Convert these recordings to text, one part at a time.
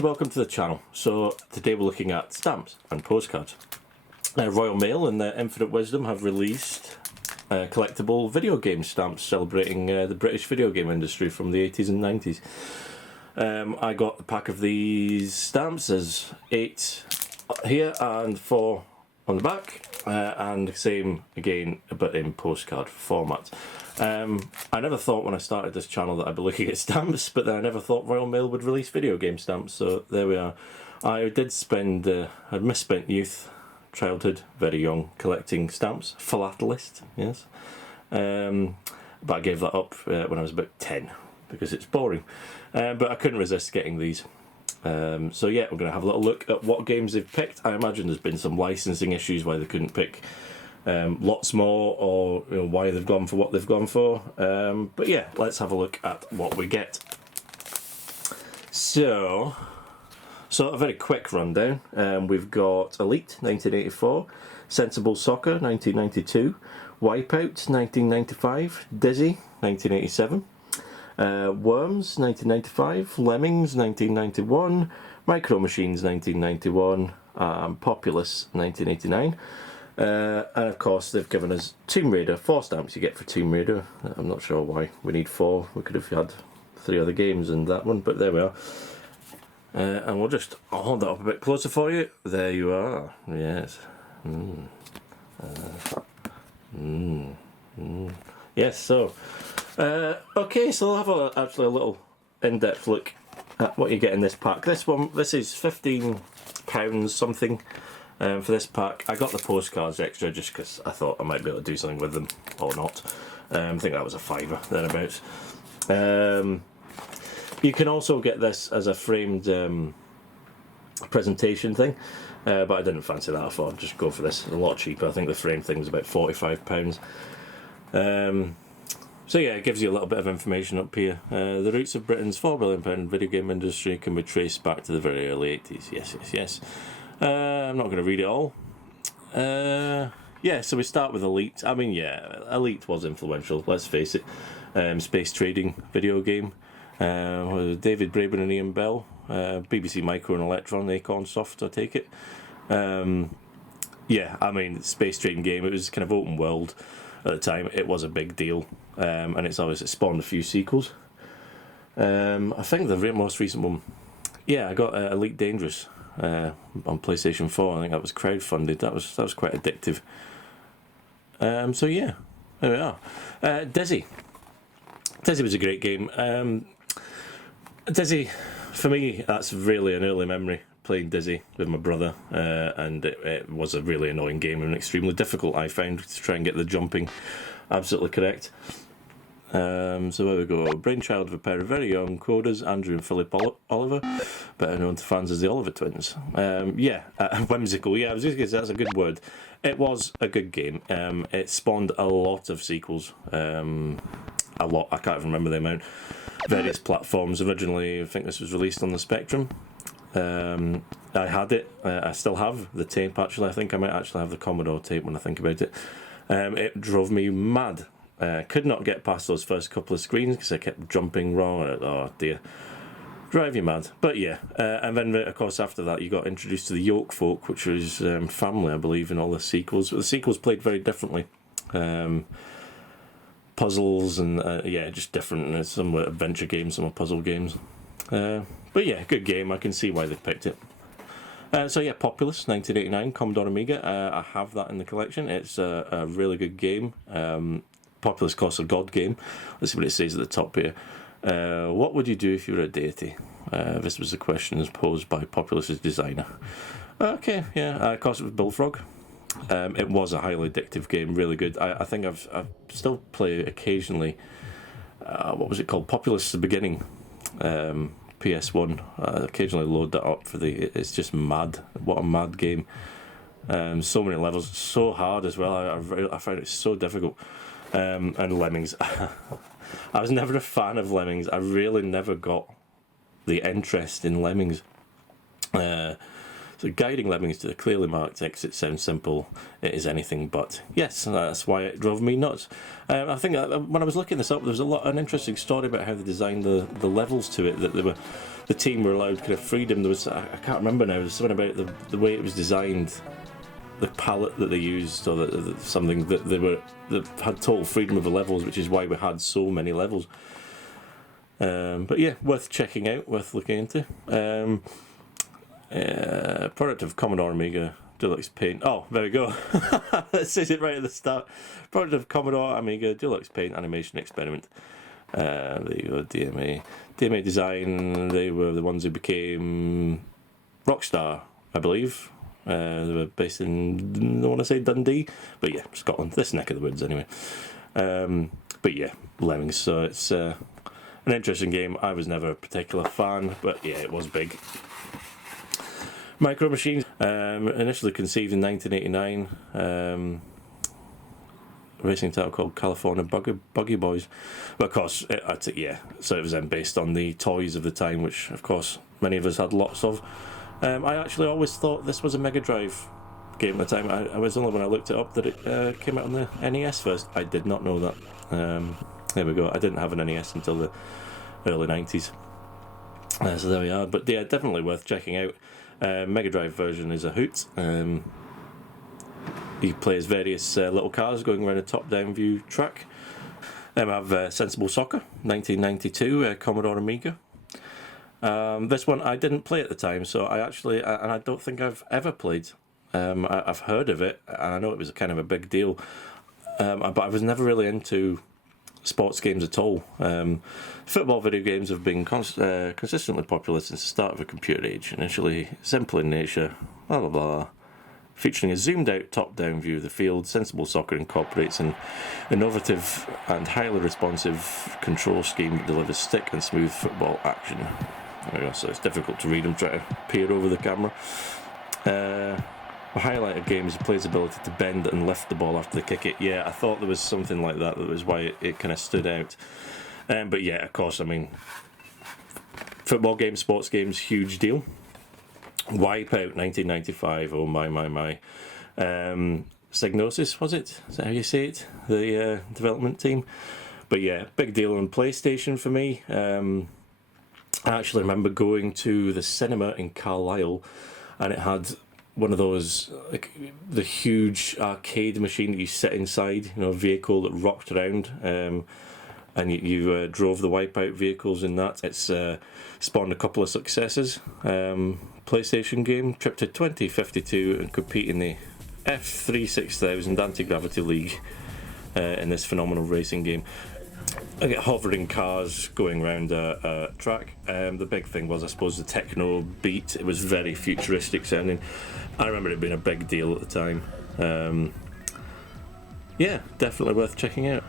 and welcome to the channel. So today we're looking at stamps and postcards. Royal Mail in their infinite wisdom have released collectible video game stamps celebrating the British video game industry from the 80s and 90s. I got a pack of these stamps. There's 8 here and 4 on the back, and same again but in postcard format. I never thought when I started this channel that I'd be looking at stamps, but then I never thought Royal Mail would release video game stamps, so there we are. I did spend a misspent youth, childhood, very young, collecting stamps, philatelist, yes. But I gave that up when I was about 10 because it's boring. But I couldn't resist getting these. So yeah, we're going to have a little look at what games they've picked. I imagine there's been some licensing issues why they couldn't pick lots more, or why they've gone for what they've gone for. But yeah, let's have a look at what we get. So a very quick rundown. We've got Elite 1984, Sensible Soccer 1992, Wipeout 1995, Dizzy 1987, Worms 1995, Lemmings 1991, Micro Machines 1991, Populous 1989. And of course they've given us Tomb Raider, 4 stamps you get for Tomb Raider. I'm not sure why we need 4, we could have had 3 other games in that one, but there we are. And we'll just hold that up a bit closer for you. There you are, yes. Yes, so okay, so I'll have actually a little in-depth look at what you get in this pack. This is £15 something for this pack. I got the postcards extra just because I thought I might be able to do something with them or not. I think that was a £5 thereabouts. You can also get this as a framed presentation thing, but I didn't fancy that. I thought I'd just go for this. A lot cheaper. I think the frame thing was about £45. So yeah, it gives you a little bit of information up here. The roots of Britain's £4 billion video game industry can be traced back to the very early 80s. Yes, yes, yes. I'm not going to read it all. Yeah, so we start with Elite. I mean, yeah, Elite was influential, let's face it. Space trading video game. David Braben and Ian Bell. BBC Micro and Electron, Acorn Soft, I take it. Yeah, I mean, space trading game. It was kind of open world at the time. It was a big deal. And it's obviously spawned a few sequels. I think the most recent one, yeah, I got Elite Dangerous on PlayStation 4. I think that was crowdfunded. That was quite addictive. So yeah, there we are. Dizzy. Dizzy was a great game. Dizzy, for me, that's really an early memory, playing Dizzy with my brother, and it was a really annoying game and extremely difficult, I found, to try and get the jumping absolutely correct. So there we go. Brainchild of a pair of very young coders, Andrew and Philip Oliver, better known to fans as the Oliver twins. Yeah, whimsical. Yeah, I was just going to say that's a good word. It was a good game. It spawned a lot of sequels. A lot. I can't even remember the amount. Various platforms. Originally, I think this was released on the Spectrum. I had it. I still have the tape. Actually, I think I might actually have the Commodore tape when I think about it. It drove me mad. Could not get past those first couple of screens because I kept jumping wrong. Oh dear, drive you mad. But yeah, and then of course after that you got introduced to the Yoke Folk, which was family, I believe, in all the sequels. But the sequels played very differently. Puzzles and yeah, just different. Some were adventure games, some were puzzle games. But yeah, good game. I can see why they picked it. So yeah, Populous 1989 Commodore Amiga. I have that in the collection. It's a really good game. Populous course a god game. Let's see what it says at the top here. What would you do if you were a deity? This was the question posed by Populous's designer. Okay, yeah, of course it was Bullfrog. It was a highly addictive game, really good. I think I've still play occasionally. What was it called? Populous the Beginning. PS1. I occasionally load that up for it's just mad. What a mad game. So many levels, so hard as well. I found it so difficult. And Lemmings. I was never a fan of Lemmings. I really never got the interest in Lemmings. So guiding Lemmings to the clearly marked exit sounds simple. It is anything but. Yes, that's why it drove me nuts. I think when I was looking this up, there was an interesting story about how they designed the levels to it. That the team were allowed kind of freedom. There was, I can't remember now. There was something about the way it was designed, the palette that they used, or something that they had total freedom of the levels, which is why we had so many levels. But yeah, worth checking out, worth looking into. Product of Commodore Amiga Deluxe Paint. Oh, there we go. That says it right at the start. Product of Commodore Amiga Deluxe Paint Animation Experiment. There you go, DMA. DMA Design, they were the ones who became Rockstar, I believe. They were based in, I want to say Dundee, but yeah, Scotland, this neck of the woods anyway. But yeah, Lemmings, so it's an interesting game. I was never a particular fan, but yeah, it was big. Micro Machines, initially conceived in 1989, racing title called California Buggy Boys. But of course, so it was then based on the toys of the time, which of course many of us had lots of. I actually always thought this was a Mega Drive game at the time. I was only when I looked it up that it came out on the NES first. I did not know that. There we go. I didn't have an NES until the early 90s. So there we are. But yeah, definitely worth checking out. Mega Drive version is a hoot. You play as various little cars going around a top-down view track. I have Sensible Soccer, 1992, Commodore Amiga. This one I didn't play at the time, so and I don't think I've ever played. I've heard of it, and I know it was kind of a big deal, but I was never really into sports games at all. Football video games have been consistently popular since the start of the computer age. Initially simple in nature, blah blah blah. Featuring a zoomed-out top-down view of the field, Sensible Soccer incorporates an innovative and highly responsive control scheme that delivers stick and smooth football action. There we go, so it's difficult to read. I'm trying to peer over the camera. The highlight of the game is the player's ability to bend and lift the ball after they kick it. Yeah, I thought there was something like that. That was why it kind of stood out. But yeah, of course, I mean, football games, sports games, huge deal. Wipeout 1995, oh my. Psygnosis, was it? Is that how you say it? The development team. But yeah, big deal on PlayStation for me. I actually remember going to the cinema in Carlisle, and it had one of those, like the huge arcade machine that you sit inside, a vehicle that rocked around. And you drove the Wipeout vehicles in that. It's spawned a couple of successes. PlayStation game, trip to 2052 and compete in the F36000 Anti-Gravity League in this phenomenal racing game. I get hovering cars going around a track. The big thing was, I suppose, the techno beat. It was very futuristic sounding. I remember it being a big deal at the time. Yeah, definitely worth checking out.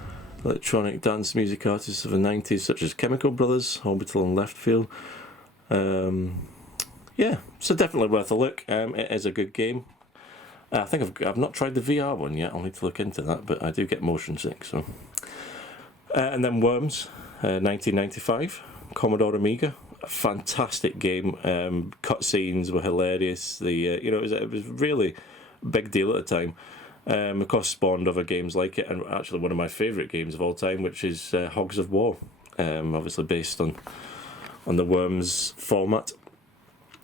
Electronic dance music artists of the 90s, such as Chemical Brothers, Orbital and Left Field. Yeah, so definitely worth a look. It is a good game. I think I've not tried the VR one yet. I'll need to look into that, but I do get motion sick. So, and then Worms, 1995, Commodore Amiga. A fantastic game. Cutscenes were hilarious. It was really a big deal at the time. Of course, spawned other games like it, and actually one of my favourite games of all time, which is Hogs of War. Obviously based on the Worms format.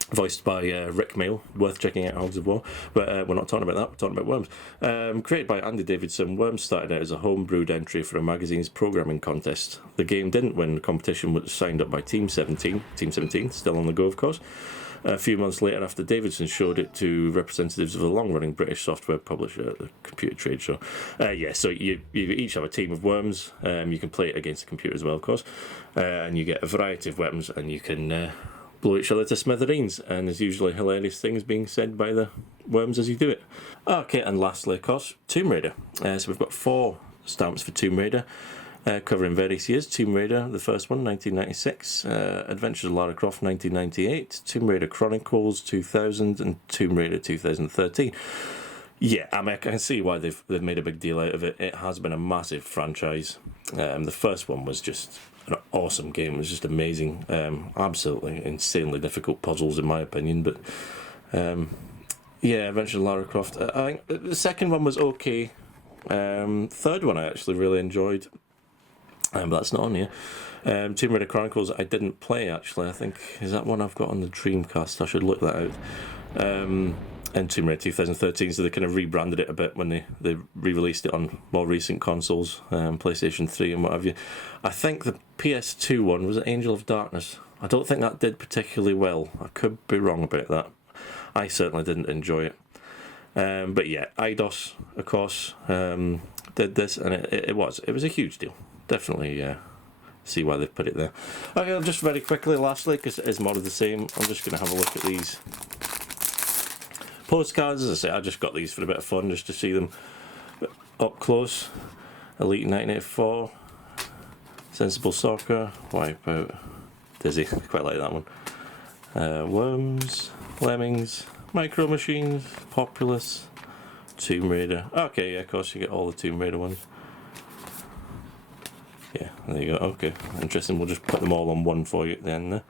Voiced by Rick Mail, worth checking out Hogs of War, but we're not talking about that, we're talking about Worms. Created by Andy Davidson, Worms started out as a homebrewed entry for a magazine's programming contest. The game didn't win the competition, was signed up by Team 17, still on the go of course. A few months later, after Davidson showed it to representatives of a long-running British software publisher at the computer trade show. So you each have a team of worms. You can play it against the computer as well, of course. And you get a variety of weapons, and you can blow each other to smithereens, and there's usually hilarious things being said by the worms as you do it. Okay, and lastly, of course, Tomb Raider. So we've got 4 stamps for Tomb Raider, covering various years. Tomb Raider, the first one, 1996, Adventures of Lara Croft, 1998, Tomb Raider Chronicles, 2000, and Tomb Raider 2013. Yeah, I mean, I can see why they've made a big deal out of it. It has been a massive franchise. The first one was just an awesome game. It was just amazing. Absolutely insanely difficult puzzles, in my opinion, but Yeah, eventually Lara Croft. I think the second one was okay. Third one I actually really enjoyed. But that's not on here. Tomb Raider Chronicles I didn't play actually. I think is that one I've got on the Dreamcast. I should look that out. And Tomb Raider 2013, so they kind of rebranded it a bit when they re-released it on more recent consoles, PlayStation 3 and what have you. I think the PS2 one was Angel of Darkness. I don't think that did particularly well. I could be wrong about that. I certainly didn't enjoy it. But yeah, Eidos, of course, did this, and it was a huge deal. Definitely see why they've put it there. Okay, just very quickly, lastly, because it is more of the same, I'm just going to have a look at these postcards. As I say, I just got these for a bit of fun, just to see them up close. Elite 1984, Sensible Soccer, Wipeout, Dizzy, quite like that one. Worms, Lemmings, Micro Machines, Populous, Tomb Raider. Okay, yeah, of course you get all the Tomb Raider ones. Yeah, there you go. Okay, interesting. We'll just put them all on one for you at the end there.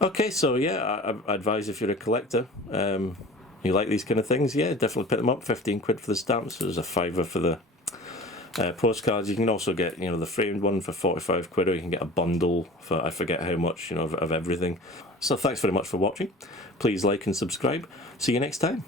Okay, so yeah, I advise if you're a collector, you like these kind of things, yeah, definitely pick them up. 15 quid for the stamps. There's a fiver for the postcards. You can also get, the framed one for 45 quid, or you can get a bundle for I forget how much, of everything. So thanks very much for watching. Please like and subscribe. See you next time.